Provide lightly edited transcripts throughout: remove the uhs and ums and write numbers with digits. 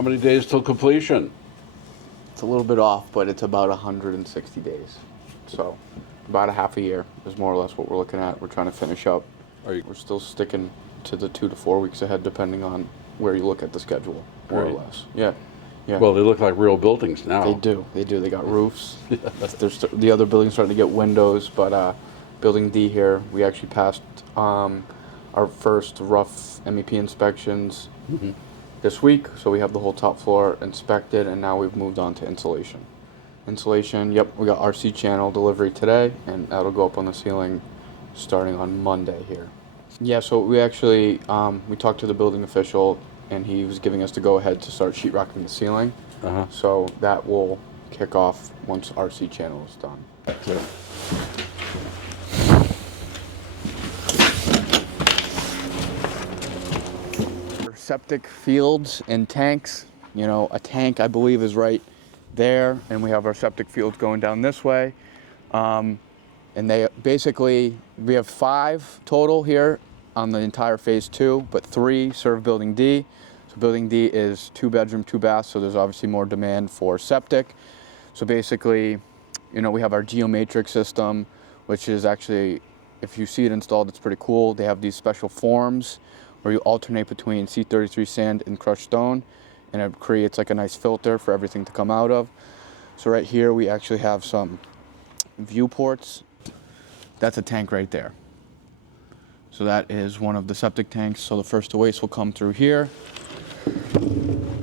how many days till completion? It's a little bit off, but it's about 160 days. So about a half a year is more or less what we're looking at. We're trying to finish up. We're still sticking to the 2 to 4 weeks ahead, depending on where you look at the schedule, more or less. Yeah. Yeah. Well, they look like real buildings now. They do. They do. They got roofs. The other buildings starting to get windows, but Building D here, we actually passed our first rough MEP inspections this week. So we have the whole top floor inspected, and now we've moved on to insulation. Insulation, yep, we got RC channel delivery today, and that'll go up on the ceiling starting on Monday here. Yeah, so we actually, we talked to the building official, and he was giving us the go-ahead to start sheetrocking the ceiling. So that will kick off once RC channel is done. Yeah. Septic fields and tanks, you know, a tank I believe is right there, and we have our septic fields going down this way. And they basically, we have 5 total here on the entire phase 2, but 3 serve Building D. So Building D is 2 bedroom, 2 baths, so there's obviously more demand for septic. So basically, you know, we have our geomatrix system, which is actually, if you see it installed, it's pretty cool. They have these special forms where you alternate between C33 sand and crushed stone, and it creates like a nice filter for everything to come out of. So right here, we actually have some viewports. That's a tank right there. So that is one of the septic tanks. So the first waste will come through here,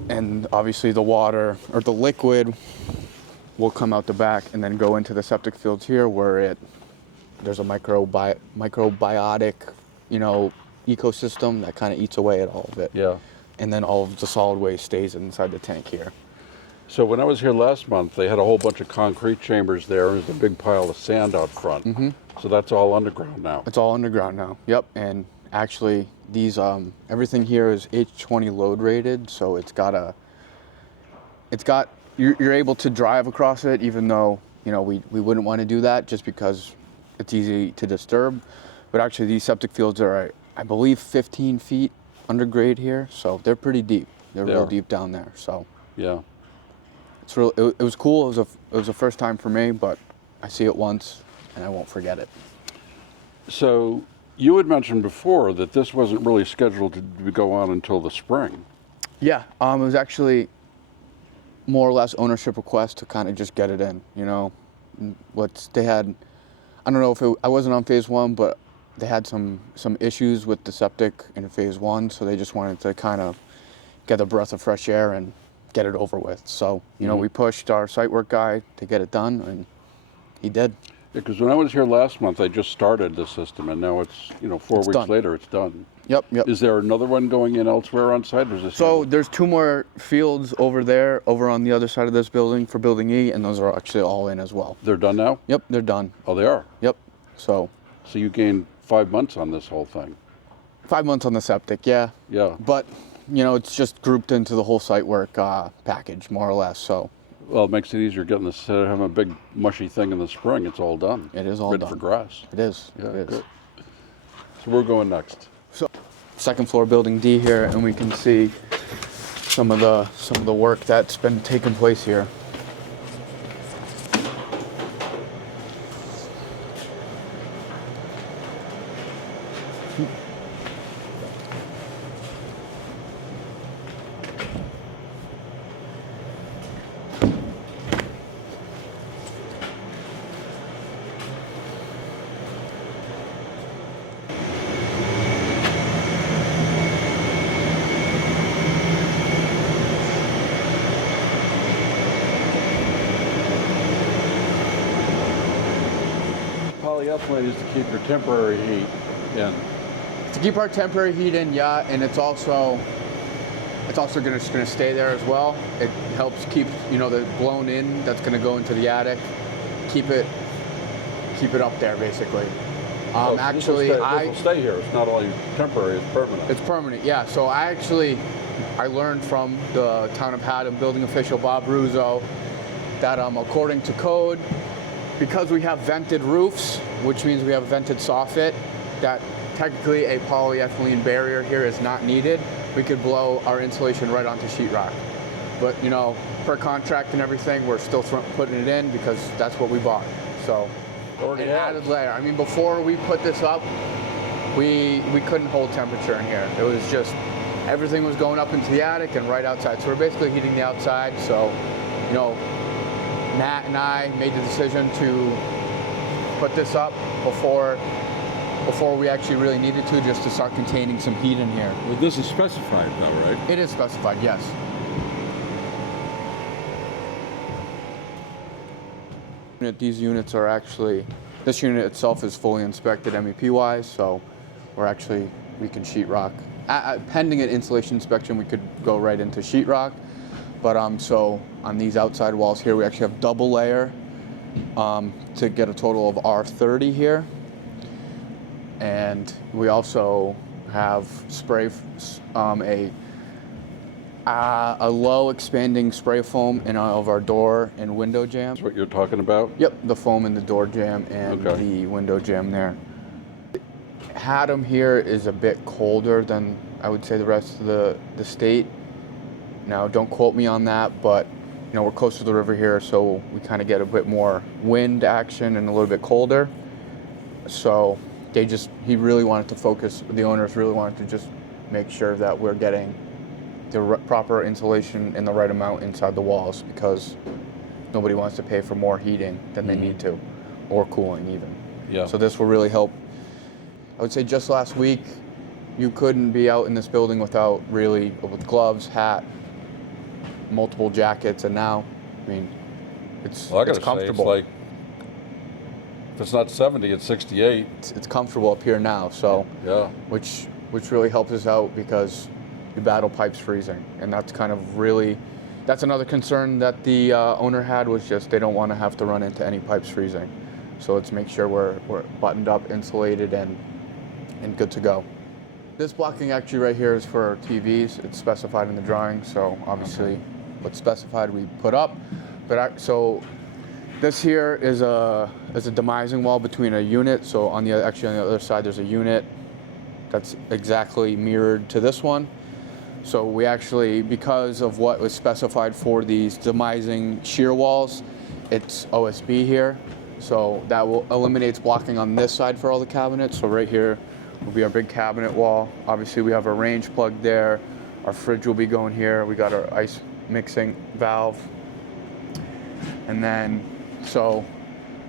and obviously the water or the liquid will come out the back and then go into the septic fields here, where there's a microbiotic, you know, ecosystem that kind of eats away at all of it. Yeah. And then all of the solid waste stays inside the tank here. So when I was here last month, they had a whole bunch of concrete chambers there, and there's a big pile of sand out front. So that's all underground now. It's all underground now. Yep. And actually, these everything here is H20 load rated, so you're able to drive across it, even though, you know, we wouldn't want to do that just because it's easy to disturb. But actually, these septic fields are, I believe, 15 feet undergrade here, so they're pretty deep. They're real deep down there. So yeah, it's real. It was cool. It was a first time for me, but I see it once and I won't forget it. So you had mentioned before that this wasn't really scheduled to go on until the spring. Yeah, it was actually more or less ownership request to kind of just get it in. You know, what they had. I don't know if I wasn't on phase 1, but they had some issues with the septic in phase 1, so they just wanted to kind of get a breath of fresh air and get it over with. So, you know, we pushed our site work guy to get it done, and he did. Yeah, because when I was here last month, I just started the system, and now it's, you know, 4 weeks later, it's done. Yep. Is there another one going in elsewhere on site, or is this? So there's 2 more fields over there, over on the other side of this building for Building E, and those are actually all in as well. They're done now? Yep, they're done. Oh, they are? Yep. So you gained 5 months on this whole thing. 5 months on the septic, yeah. Yeah. But, you know, it's just grouped into the whole site work package, more or less, so. Well, it makes it easier getting this, instead of having a big mushy thing in the spring, it's all done. It is all ready done. for grass. It is. Yeah, it is. good. So we're going next. So, second floor Building D here, and we can see some of the work that's been taking place here. Polyethylene is to keep your temporary heat in. To keep our temporary heat in, yeah, and it's also gonna stay there as well. It helps keep, you know, the blown in that's gonna go into the attic, keep it up there basically. Actually, this will stay here. It's not only temporary; it's permanent. It's permanent, yeah. So I learned from the town of Haddam building official Bob Ruzzo that according to code, because we have vented roofs, which means we have a vented soffit, that technically a polyethylene barrier here is not needed. We could blow our insulation right onto sheetrock. but you know, per contract and everything, we're still putting it in because that's what we bought. So, an added layer. I mean, before we put this up, we couldn't hold temperature in here. It was just, everything was going up into the attic and right outside. So we're basically heating the outside. So, you know, Matt and I made the decision to put this up before we actually really needed to, just to start containing some heat in here. Well, this is specified though, right? It is specified, yes. These units are actually, this unit itself is fully inspected MEP-wise, so we can sheetrock. Pending an insulation inspection, we could go right into sheetrock. But so on these outside walls here, we actually have double layer to get a total of R30 here. And we also have a low expanding spray foam in all of our door and window jams. That's what you're talking about? Yep, the foam in the door jam and the window jam there. Haddam here is a bit colder than I would say the rest of the state. Now, don't quote me on that, but you know, we're close to the river here, so we kind of get a bit more wind action and a little bit colder. So he really wanted to focus, the owners really wanted to just make sure that we're getting the proper insulation in the right amount inside the walls, because nobody wants to pay for more heating than they need to, or cooling even. Yeah. So this will really help. I would say just last week, you couldn't be out in this building with gloves, hat, multiple jackets, and now, I mean, it's comfortable. Say, it's like, if it's not 70, it's 68. It's comfortable up here now, so yeah, which really helps us out because you battle pipes freezing, and that's kind of that's another concern that the owner had, was just they don't want to have to run into any pipes freezing. So let's make sure we're buttoned up, insulated, and good to go. This blocking actually right here is for our TVs. It's specified in the drawing, so obviously what's specified we put up. But so this here is a demising wall between a unit. So on the other side there's a unit that's exactly mirrored to this one. So we actually, because of what was specified for these demising shear walls, it's OSB here. So that eliminates blocking on this side for all the cabinets. So right here will be our big cabinet wall. Obviously we have our range plug there. Our fridge will be going here. We got our ice mixing valve. And then, so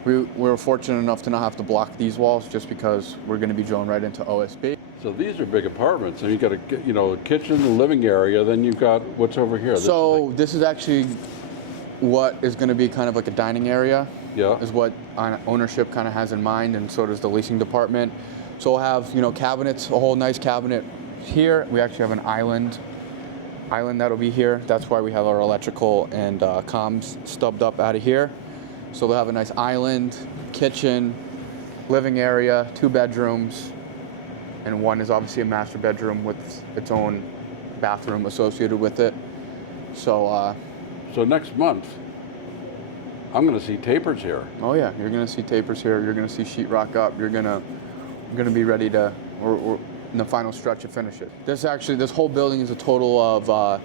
we were fortunate enough to not have to block these walls, just because we're going to be drilling right into OSB. So these are big apartments. And you got a kitchen, a living area. Then you've got what's over here. This is actually what is going to be kind of like a dining area. Yeah. Is what ownership kind of has in mind, and so does the leasing department. So we'll have cabinets, a whole nice cabinet here. We actually have an island that'll be here. That's why we have our electrical and comms stubbed up out of here. So we'll have a nice island, kitchen, living area, 2 bedrooms, and one is obviously a master bedroom with its own bathroom associated with it. So next month, I'm going to see tapers here. Oh yeah, you're going to see tapers here. You're going to see sheetrock up. You're going to be ready to, we're in the final stretch to finish it. This whole building is a total of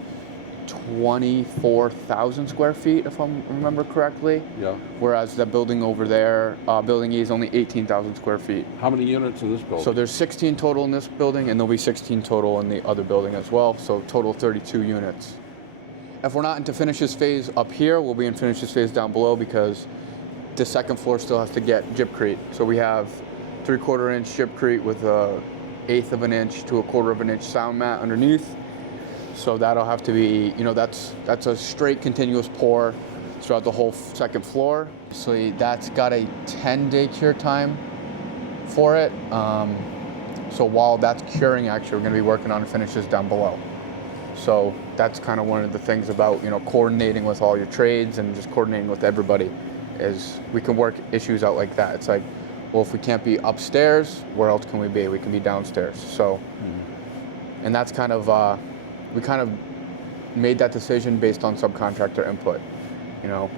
24,000 square feet, if I remember correctly. Yeah. Whereas the building over there, building E, is only 18,000 square feet. How many units in this building? So there's 16 total in this building, and there'll be 16 total in the other building as well. So total 32 units. If we're not into finishes phase up here, we'll be in finishes phase down below, because the second floor still has to get gypcrete. So we have 3/4 inch gypcrete with a 1/8 of an inch to 1/4 of an inch sound mat underneath. So that'll have to be, that's a straight continuous pour throughout the whole second floor. So that's got a 10-day cure time for it. So while that's curing, actually, we're going to be working on finishes down below. So that's kind of one of the things about, coordinating with all your trades and just coordinating with everybody, is we can work issues out like that. It's like, well, if we can't be upstairs, where else can we be? We can be downstairs. So, and that's kind of, we kind of made that decision based on subcontractor input,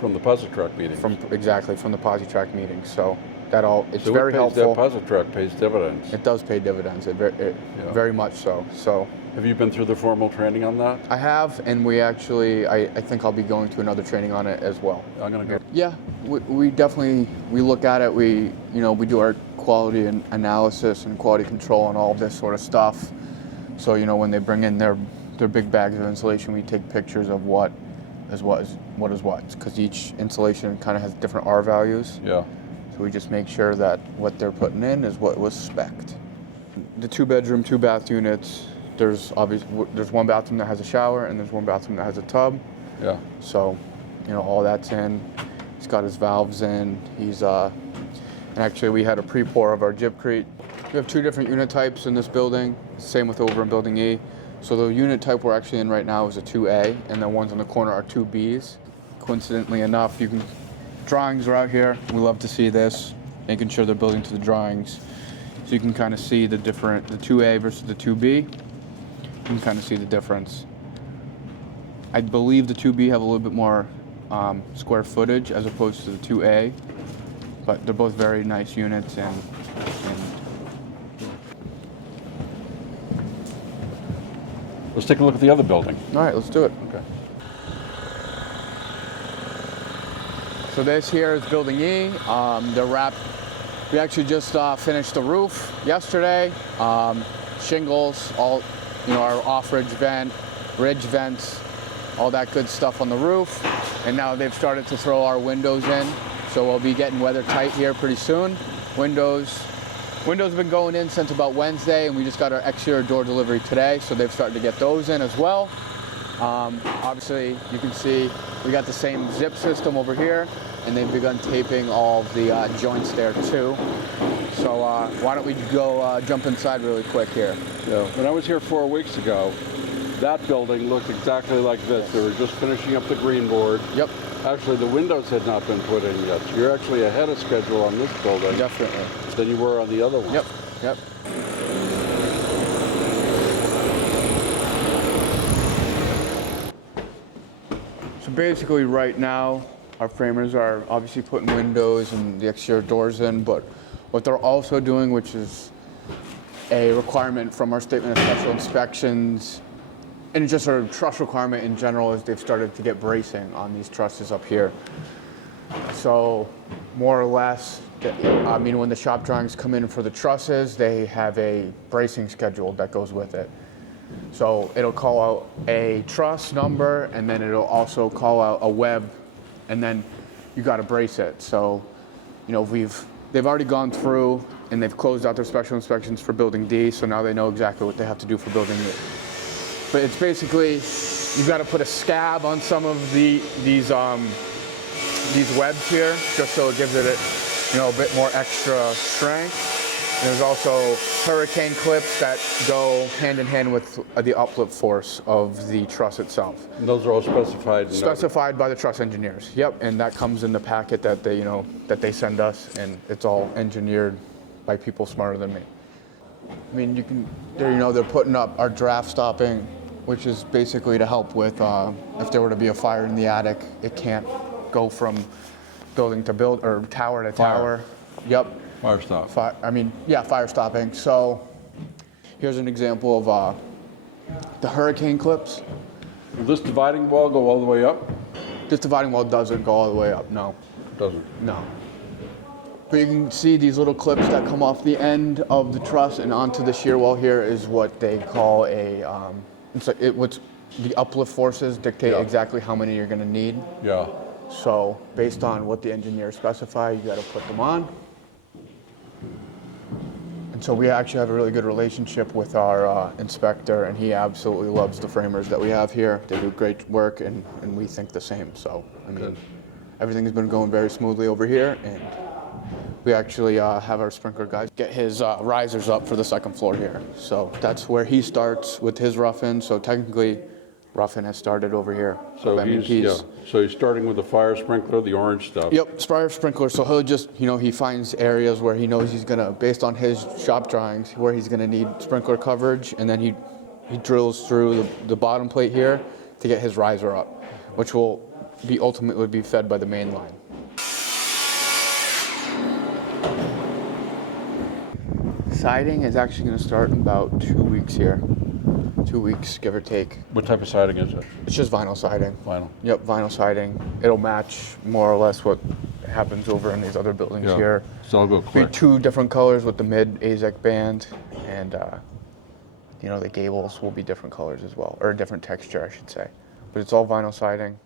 From the PosiTrac meeting. Exactly, from the PosiTrac meeting. So It's So very helpful. PosiTrac pays dividends. It does pay dividends, very much so. So Have you been through the formal training on that? I have, and we actually, I think I'll be going to another training on it as well. I'm gonna go. Yeah, we definitely, we look at it, we do our quality and analysis and quality control and all of this sort of stuff. So, when they bring in their big bags of insulation, we take pictures of what is what, because each insulation kind of has different R values. Yeah. So we just make sure that what they're putting in is what was spec'd. The 2-bedroom, 2-bath units, there's one bathroom that has a shower and there's one bathroom that has a tub. Yeah. So, all that's in. He's got his valves in. And actually we had a pre-pour of our gypcrete. We have 2 different unit types in this building, same with over in Building E. So the unit type we're actually in right now is a 2A, and the ones on the corner are 2Bs. Coincidentally enough, drawings are out here. We love to see this, making sure they're building to the drawings. So you can kind of see the 2A versus the 2B. You can kind of see the difference. I believe the 2B have a little bit more square footage as opposed to the 2A, but they're both very nice units and Let's take a look at the other building. all right, let's do it. Okay. So this here is Building E. They're wrapped. We actually just finished the roof yesterday. Shingles, all our off-ridge vent, ridge vents, all that good stuff on the roof. And now they've started to throw our windows in. So we'll be getting weather tight here pretty soon. Windows have been going in since about Wednesday, and we just got our exterior door delivery today, so they've started to get those in as well. Obviously, you can see we got the same zip system over here, and they've begun taping all of the joints there too. So why don't we go jump inside really quick here? Yeah. When I was here 4 weeks ago, that building looked exactly like this. They were just finishing up the green board. Yep. Actually, the windows had not been put in yet. So you're actually ahead of schedule on this building. Definitely. Than you were on the other one. Yep. So basically right now, our framers are obviously putting windows and the exterior doors in, but what they're also doing, which is a requirement from our statement of special inspections, and just a truss requirement in general, is they've started to get bracing on these trusses up here. So more or less, when the shop drawings come in for the trusses, they have a bracing schedule that goes with it. So it'll call out a truss number, and then it'll also call out a web, and then you got to brace it. So, they've already gone through and they've closed out their special inspections for Building D, so now they know exactly what they have to do for Building E. But it's basically, you've got to put a scab on some of these webs here, just so it gives it a bit more extra strength. And there's also hurricane clips that go hand in hand with the uplift force of the truss itself. And those are all specified. Specified by the truss engineers. Yep, and that comes in the packet that they send us, and it's all engineered by people smarter than me. They're putting up our draft stopping, which is basically to help with if there were to be a fire in the attic, it can't go from building to tower to tower. Yep. Fire stop. Fire stopping. So here's an example of the hurricane clips. Will this dividing wall go all the way up? This dividing wall doesn't go all the way up, no. It doesn't. No. But you can see these little clips that come off the end of the truss and onto the shear wall here is what they call what's the uplift forces dictate exactly how many you're going to need. Yeah. So based on what the engineers specify, you got to put them on. And so we actually have a really good relationship with our inspector, and he absolutely loves the framers that we have here. They do great work, and we think the same. So, everything's been going very smoothly over here, and we actually have our sprinkler guys get his risers up for the second floor here. So that's where he starts with his rough-in. So technically, rough-in has started over here. So he's starting with the fire sprinkler, the orange stuff. Yep, fire sprinkler. So he'll just, he finds areas where he knows he's gonna, based on his shop drawings, where he's gonna need sprinkler coverage, and then he drills through the bottom plate here to get his riser up, which will ultimately be fed by the main line. Siding is actually going to start in about 2 weeks here. 2 weeks, give or take. What type of siding is it? It's just vinyl siding. Vinyl. Yep, vinyl siding. It'll match more or less what happens over in these other buildings Yeah. here. So I'll go Be quick. 2 different colors with the mid AZEC band, and the gables will be different colors as well, or a different texture, I should say. But it's all vinyl siding.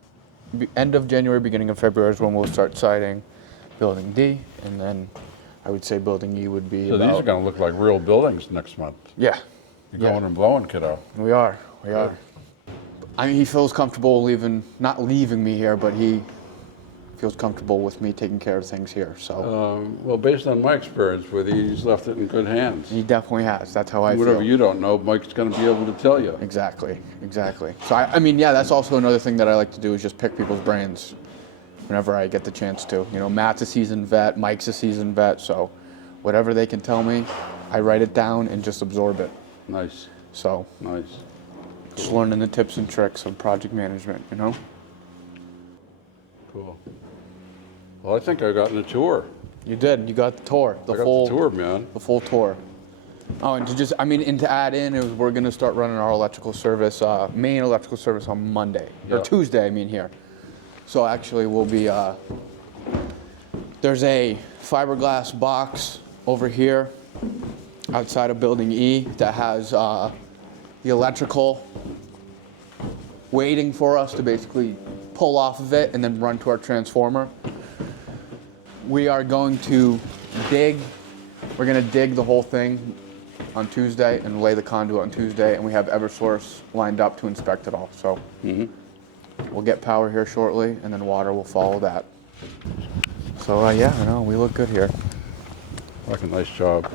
End of January, beginning of February is when we'll start siding Building D, and then I would say Building E would be So these are going to look like real buildings next month. Yeah, You're Yeah. going and blowing, kiddo. we are. I mean, he feels comfortable not leaving me here, but he feels comfortable with me taking care of things here. So Well, based on my experience with you, he's left it in good hands. he definitely has. That's how I Whatever feel. you don't know, Mike's going to be able to tell you. Exactly. So I mean, yeah, that's also another thing that I like to do is just pick people's brains whenever I get the chance to. Matt's a seasoned vet, Mike's a seasoned vet, so whatever they can tell me, I write it down and just absorb it. Nice, So nice. just learning the tips and tricks of project management, Cool. Well, I think I got in a tour. You did. You got the tour. I got the tour, man. The full tour. Oh, and to add in, we're going to start running our electrical service, main electrical service on Monday, or Yeah. Tuesday, here. So actually we'll be, there's a fiberglass box over here outside of Building E that has the electrical waiting for us to basically pull off of it and then run to our transformer. We are going to we're going to dig the whole thing on Tuesday and lay the conduit on Tuesday, and we have Eversource lined up to inspect it all. So we'll get power here shortly, and then water will follow that. So we look good here. Fucking nice job.